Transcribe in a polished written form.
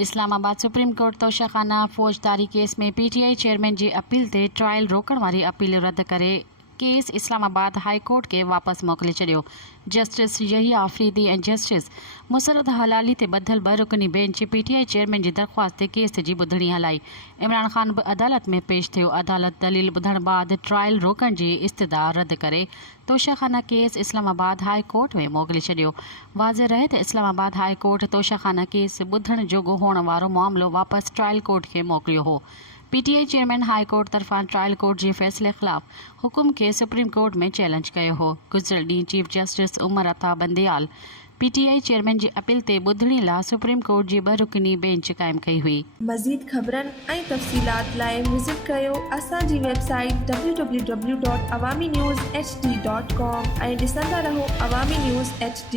Islamabad supreme court Toshakhana फ़ौजदारी case में PTI chairman जी अपील ते ट्रायल रोकण वारी अपील रद्द करे केस इस्लामाबाद हाई कोर्ट के वापस मोकिले छॾियो। जस्टिस यहिया आफरीदी ऐं जस्टिस मुसरत हलाली ते ॿधल ॿ रुकनी बेंच पीटीआई चेयरमैन जी दरख़्वास्त ते केस जी ॿुधणी हलाई। इमरान ख़ान बि अदालत में पेश थियो। अदालत दलील ॿुधण बाद ट्रायल रोकण जी इस्तदा रद्द करे तोशाखाना केस इस्लामाबाद हाई कोर्ट में मोकिले छॾियो। वाज़े रहे त इस्लामाबाद हाई कोर्ट तोशाखाना केस ॿुधण जोॻो हुअण वारो मामिलो वापसि ट्रायल कोर्ट खे मोकिलियो हो। पीटीआई चेयरमैन हाई कोर्ट तरफ़ां ट्रायल कोर्ट जे फ़ैसिले ख़िलाफ़ हुकुम खे सुप्रीम कोर्ट में चैलेंज कयो हो। गुज़िरियल ॾींहुं चीफ जस्टिस उमर अता बंदियाल पीटीआई चेयरमैन जी अपील ते ॿुधणी लाइ सुप्रीम कोर्ट जी 2 रुकनी बेंच क़ाइमु कई हुई। मज़ीद ख़बरनि ऐं तफ़सीलात लाइ विज़िट कयो असांजी वेबसाइट www.awamiNewsHD.com ऐं ॾिसंदा रहो अवामी न्यूज़ HD।